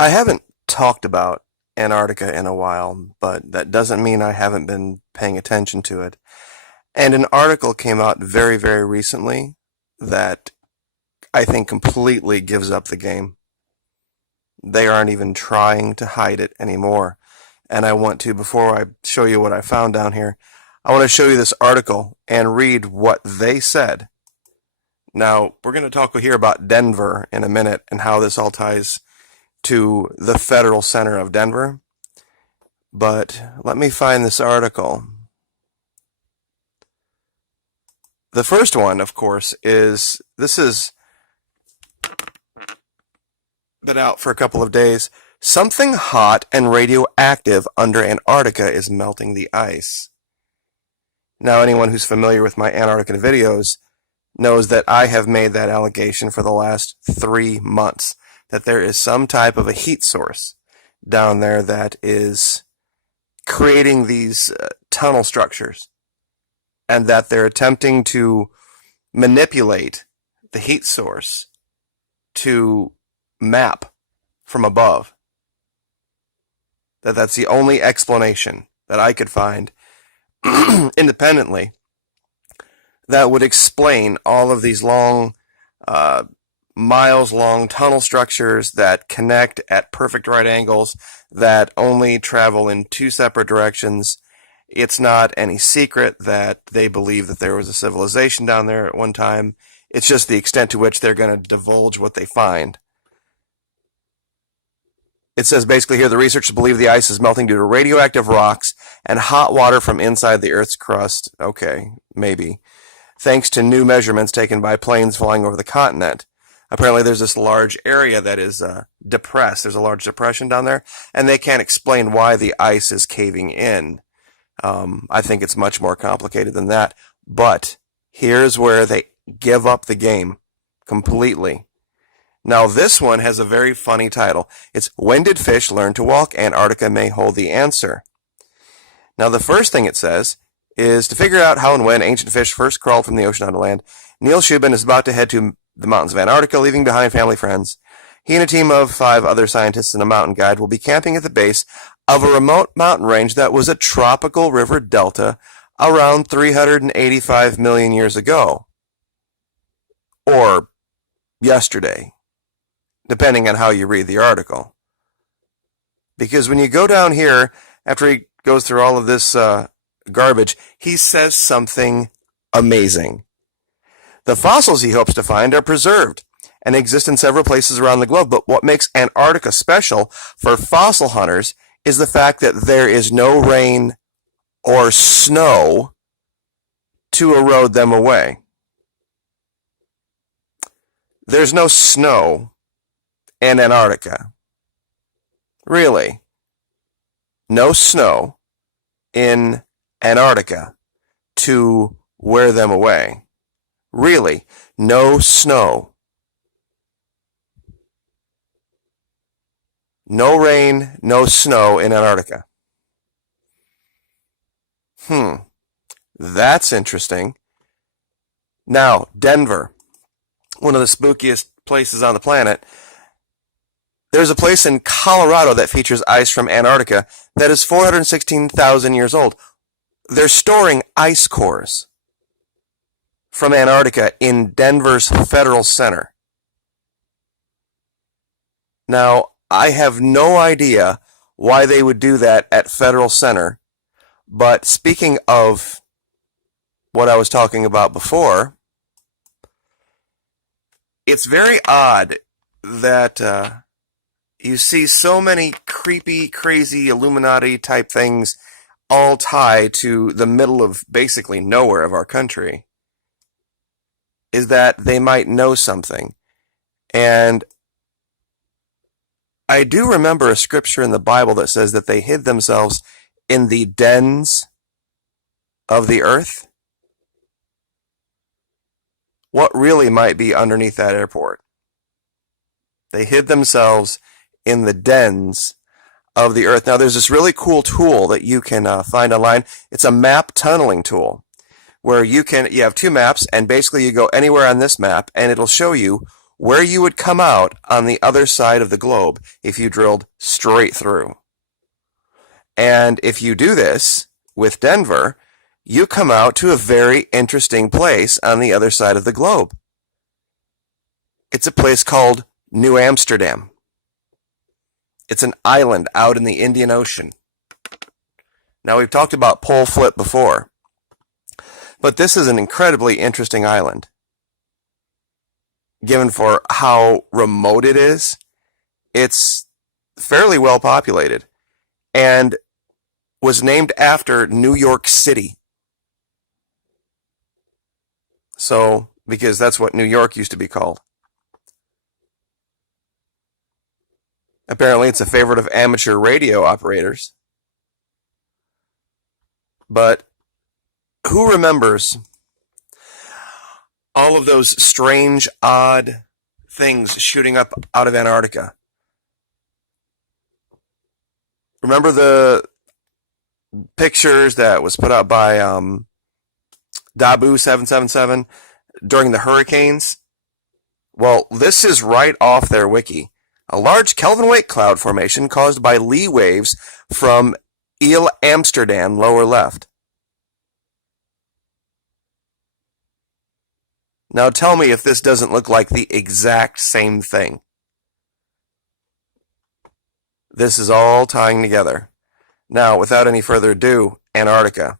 I haven't talked about Antarctica in a while, but that doesn't mean I haven't been paying attention to it. And an article came out very, very recently that I think completely gives up the game. They aren't even trying to hide it anymore. And I want to, before I show you what I found down here, I want to show you this article and read what they said. Now, we're going to talk here about Denver in a minute and how this all ties to the federal center of Denver. But let me find this article. The first one, of course, is this has been out for a couple of days. Something hot and radioactive under Antarctica is melting the ice. Now, anyone who's familiar with my Antarctica videos knows that I have made that allegation for the last 3 months, that there is some type of a heat source down there that is creating these tunnel structures, and that they're attempting to manipulate the heat source to map from above. That's the only explanation that I could find independently that would explain all of these long, miles-long tunnel structures that connect at perfect right angles, that only travel in 2 separate directions. It's not any secret that they believe that there was a civilization down there at one time. It's just the extent to which they're going to divulge what they find. It says basically here, the researchers believe the ice is melting due to radioactive rocks and hot water from inside the Earth's crust. Okay, maybe. Thanks to new measurements taken by planes flying over the continent. Apparently there's this large area that is depressed. There's a large depression down there, and they can't explain why the ice is caving in. I think it's much more complicated than that. But here's where they give up the game completely. Now, this one has a very funny title. It's When Did Fish Learn to Walk? Antarctica May Hold the Answer. Now, the first thing it says is to figure out how and when ancient fish first crawled from the ocean onto land. Neil Shubin is about to head to the mountains of Antarctica, leaving behind family friends. He and a team of 5 other scientists and a mountain guide will be camping at the base of a remote mountain range that was a tropical river delta around 385 million years ago. Or yesterday, depending on how you read the article. Because when you go down here, after he goes through all of this garbage, he says something amazing. The fossils he hopes to find are preserved and exist in several places around the globe, but what makes Antarctica special for fossil hunters is the fact that there is no rain or snow to erode them away. There's no snow in Antarctica. Really. No snow in Antarctica to wear them away. Really. No snow. No rain, no snow in Antarctica. That's interesting. Now, Denver, one of the spookiest places on the planet. There's a place in Colorado that features ice from Antarctica that is 416,000 years old. They're storing ice cores from Antarctica in Denver's Federal Center. Now, I have no idea why they would do that at Federal Center, but speaking of what I was talking about before, it's very odd that you see so many creepy, crazy Illuminati type things all tied to the middle of basically nowhere of our country, is that they might know something. And I do remember a scripture in the Bible that says that they hid themselves in the dens of the earth. What really might be underneath that airport? They hid themselves in the dens of the earth. Now, there's this really cool tool that you can find online. It's a map tunneling tool where you have 2 maps, and basically you go anywhere on this map, and it'll show you where you would come out on the other side of the globe if you drilled straight through. And if you do this with Denver, you come out to a very interesting place on the other side of the globe. It's a place called New Amsterdam. It's an island out in the Indian Ocean. Now, we've talked about pole flip before, but this is an incredibly interesting island. Given for how remote it is, it's fairly well populated and was named after New York City. So, because that's what New York used to be called. Apparently, it's a favorite of amateur radio operators. But who remembers all of those strange, odd things shooting up out of Antarctica? Remember the pictures that was put out by Dabu 777 during the hurricanes? Well, this is right off their wiki. A large Kelvin wake cloud formation caused by lee waves from Ile Amsterdam, lower left. Now tell me if this doesn't look like the exact same thing. This is all tying together. Now, without any further ado, Antarctica.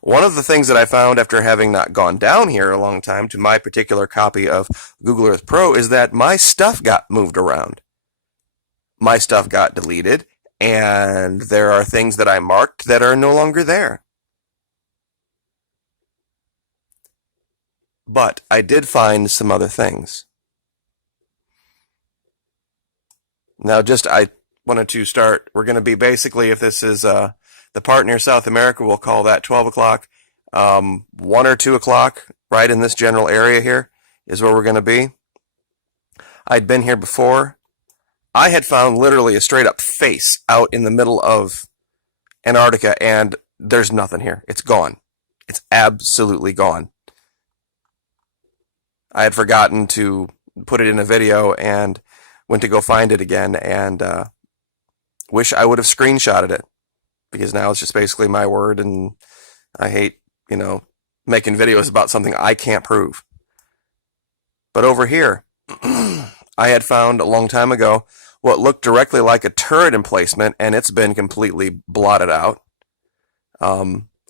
One of the things that I found after having not gone down here a long time to my particular copy of Google Earth Pro is that my stuff got moved around. My stuff got deleted, and there are things that I marked that are no longer there. But I did find some other things. Now, I wanted to start, we're going to be basically, if this is the part near South America, we'll call that 12 o'clock. 1 or 2 o'clock, right in this general area here, is where we're going to be. I'd been here before. I had found literally a straight up face out in the middle of Antarctica, and there's nothing here. It's gone. It's absolutely gone. I had forgotten to put it in a video and went to go find it again, and wish I would have screenshotted it, because now it's just basically my word, and I hate, making videos about something I can't prove. But over here, I had found a long time ago what looked directly like a turret emplacement, and it's been completely blotted out.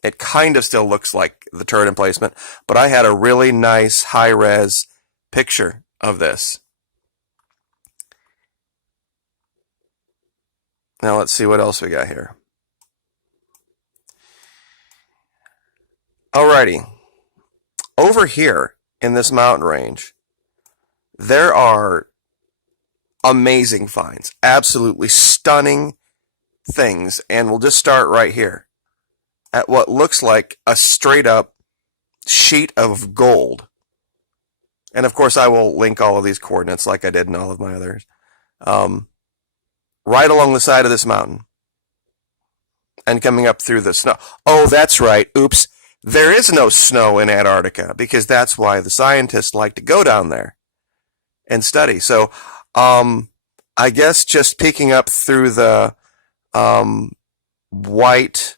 It kind of still looks like the turret emplacement, but I had a really nice high-res picture of this. Now let's see what else we got here. Alrighty. Over here in this mountain range, there are amazing finds. Absolutely stunning things. And we'll just start right here at what looks like a straight up sheet of gold. And of course I will link all of these coordinates like I did in all of my others. Right along the side of this mountain. And coming up through the snow. Oh, that's right. Oops. There is no snow in Antarctica, because that's why the scientists like to go down there and study. So, I guess just peeking up through the white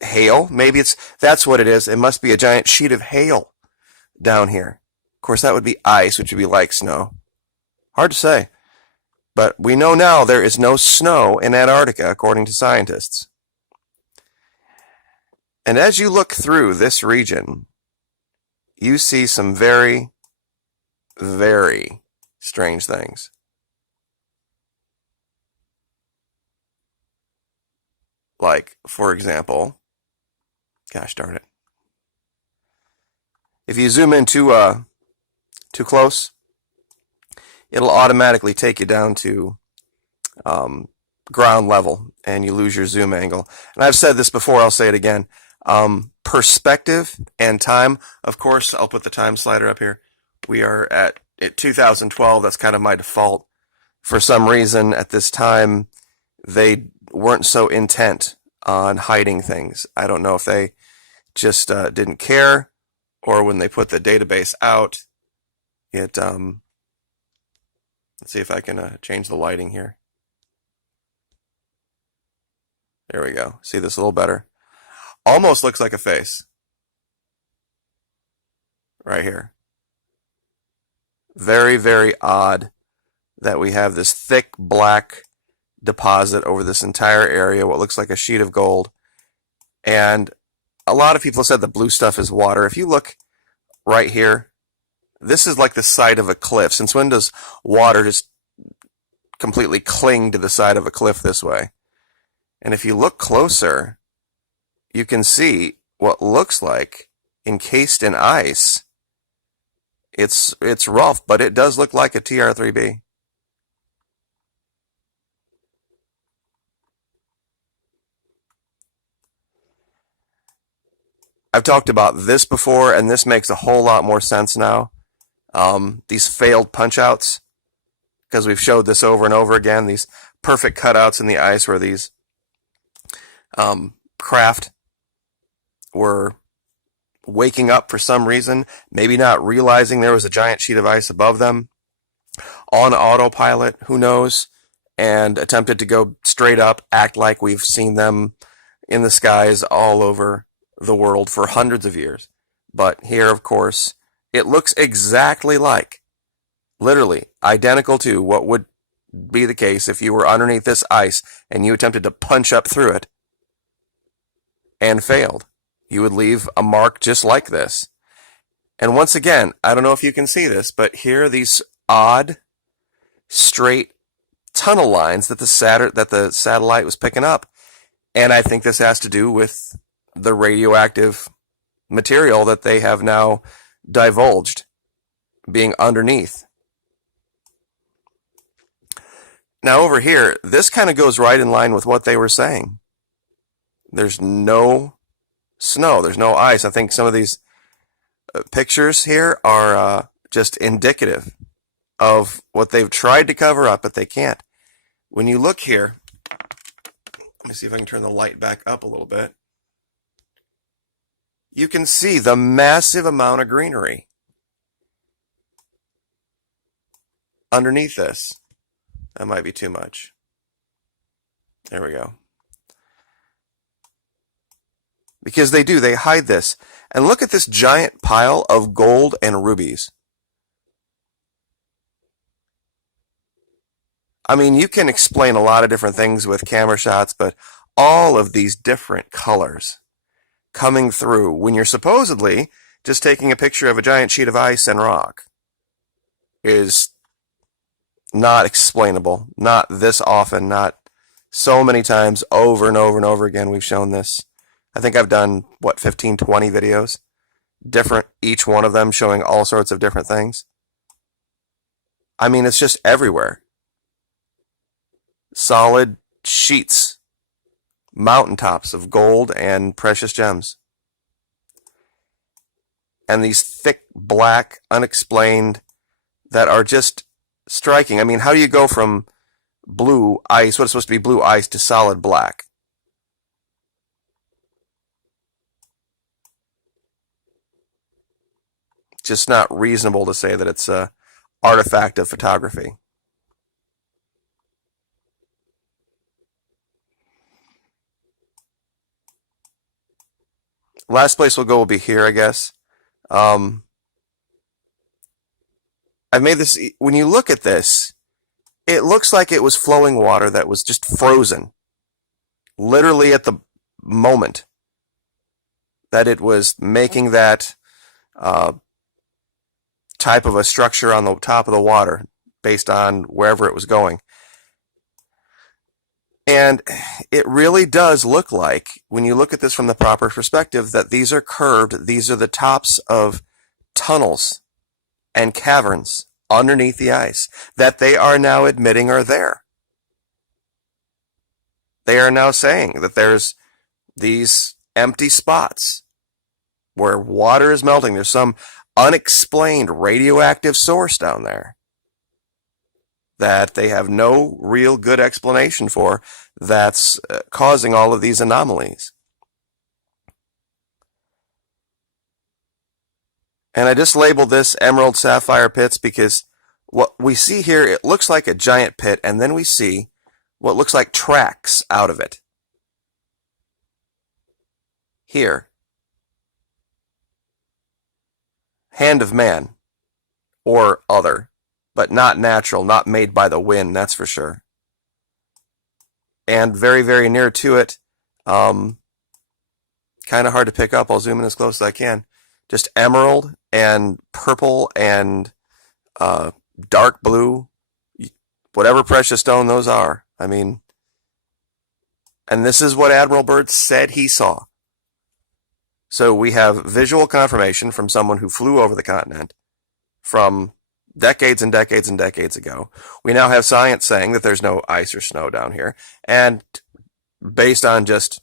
hail, maybe that's what it is. It must be a giant sheet of hail down here. Of course, that would be ice, which would be like snow. Hard to say. But we know now there is no snow in Antarctica, according to scientists. And as you look through this region, you see some very, very strange things. Like, for example, gosh darn it. If you zoom in too close, it'll automatically take you down to ground level, and you lose your zoom angle. And I've said this before, I'll say it again. Perspective and time. Of course, I'll put the time slider up here. We are at 2012. That's kind of my default. For some reason, at this time, they weren't so intent on hiding things. I don't know if they just didn't care, or when they put the database out, it Let's see if I can change the lighting here. There we go. See this a little better? Almost looks like a face. Right here. Very, very odd that we have this thick black deposit over this entire area, what looks like a sheet of gold. And a lot of people said the blue stuff is water. If you look right here, this is like the side of a cliff. Since when does water just completely cling to the side of a cliff this way? And if you look closer, you can see what looks like encased in ice. It's rough, but it does look like a TR3B. I've talked about this before, and this makes a whole lot more sense now. These failed punch-outs, because we've showed this over and over again, these perfect cutouts in the ice where these craft were waking up for some reason, maybe not realizing there was a giant sheet of ice above them, on autopilot, who knows, and attempted to go straight up, act like we've seen them in the skies all over the world for hundreds of years. But here, of course, it looks exactly like, literally identical to what would be the case if you were underneath this ice and you attempted to punch up through it and failed. You would leave a mark just like this. And once again, I don't know if you can see this, but here are these odd, straight tunnel lines that the satellite was picking up. And I think this has to do with the radioactive material that they have now divulged being underneath. Now over here, this kind of goes right in line with what they were saying. There's no snow, there's no ice. I think some of these pictures here are just indicative of what they've tried to cover up, but they can't. When you look here, let me see if I can turn the light back up a little bit. You can see the massive amount of greenery underneath this. That might be too much. There we go. Because they hide this. And look at this giant pile of gold and rubies. I mean, you can explain a lot of different things with camera shots, but all of these different colors coming through when you're supposedly just taking a picture of a giant sheet of ice and rock is not explainable. Not this often, not so many times over and over and over again we've shown this. I think I've done, 15, 20 videos? Different, each one of them showing all sorts of different things. I mean, it's just everywhere. Solid sheets, mountaintops of gold and precious gems. And these thick, black, unexplained, that are just striking. I mean, how do you go from blue ice, what's supposed to be blue ice, to solid black? Just not reasonable to say that it's an artifact of photography. Last place we'll go will be here, I guess. I've made this, when you look at this, it looks like it was flowing water that was just frozen. Literally at the moment that it was making that type of a structure on the top of the water based on wherever it was going. And it really does look like, when you look at this from the proper perspective, that these are curved. These are the tops of tunnels and caverns underneath the ice that they are now admitting are there. They are now saying that there's these empty spots where water is melting. There's some unexplained radioactive source down there that they have no real good explanation for, that's causing all of these anomalies. And I just labeled this Emerald Sapphire Pits because what we see here, it looks like a giant pit, and then we see what looks like tracks out of it. Here. Hand of man. Or other. But not natural, not made by the wind, that's for sure. And very, very near to it, kind of hard to pick up. I'll zoom in as close as I can. Just emerald and purple and dark blue, whatever precious stone those are. I mean, and this is what Admiral Byrd said he saw. So we have visual confirmation from someone who flew over the continent from decades and decades and decades ago. We now have science saying that there's no ice or snow down here. And based on just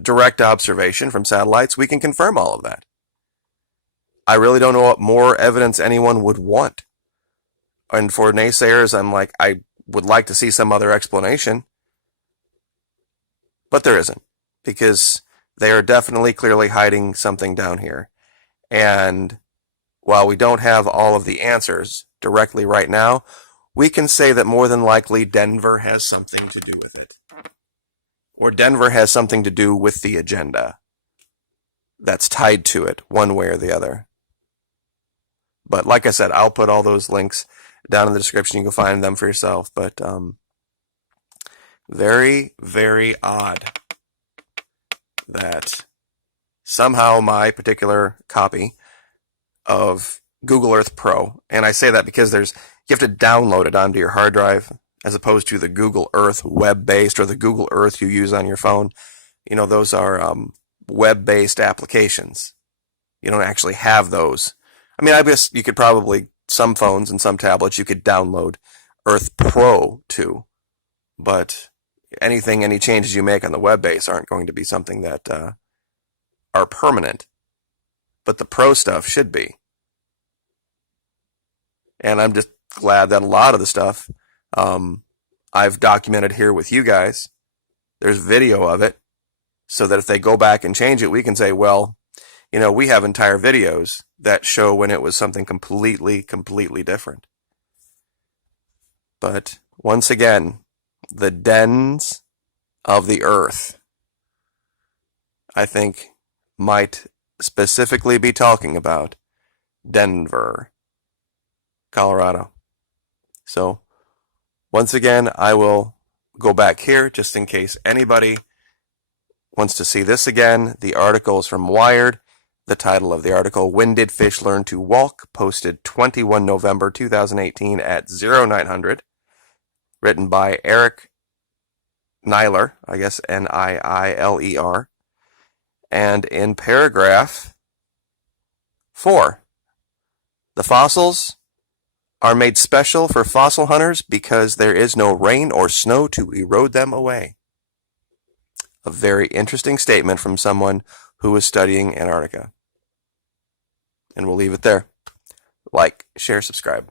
direct observation from satellites, we can confirm all of that. I really don't know what more evidence anyone would want. And for naysayers, I'm like, I would like to see some other explanation. But there isn't. Because they are definitely clearly hiding something down here. And while we don't have all of the answers directly right now, we can say that more than likely Denver has something to do with it. Or Denver has something to do with the agenda that's tied to it, one way or the other. But like I said, I'll put all those links down in the description. You can find them for yourself. But very, very odd that somehow my particular copy of Google Earth Pro, and I say that because you have to download it onto your hard drive as opposed to the Google Earth web-based or the Google Earth you use on your phone. You know, those are web-based applications. You don't actually have those. I mean, I guess you could probably, some phones and some tablets, you could download Earth Pro to, but any changes you make on the web base aren't going to be something that are permanent. But the Pro stuff should be. And I'm just glad that a lot of the stuff I've documented here with you guys. There's video of it, so that if they go back and change it, we can say, well, you know, we have entire videos that show when it was something completely different. But once again, the dens of the Earth, I think, might specifically be talking about Denver, Colorado. So, once again, I will go back here just in case anybody wants to see this again. The article is from Wired. The title of the article, When Did Fish Learn to Walk? Posted 21 November 2018 at 0900. Written by Eric Niler, I guess Niiler. And in paragraph 4, the fossils are made special for fossil hunters because there is no rain or snow to erode them away. A very interesting statement from someone who is studying Antarctica. And we'll leave it there. Like, share, subscribe.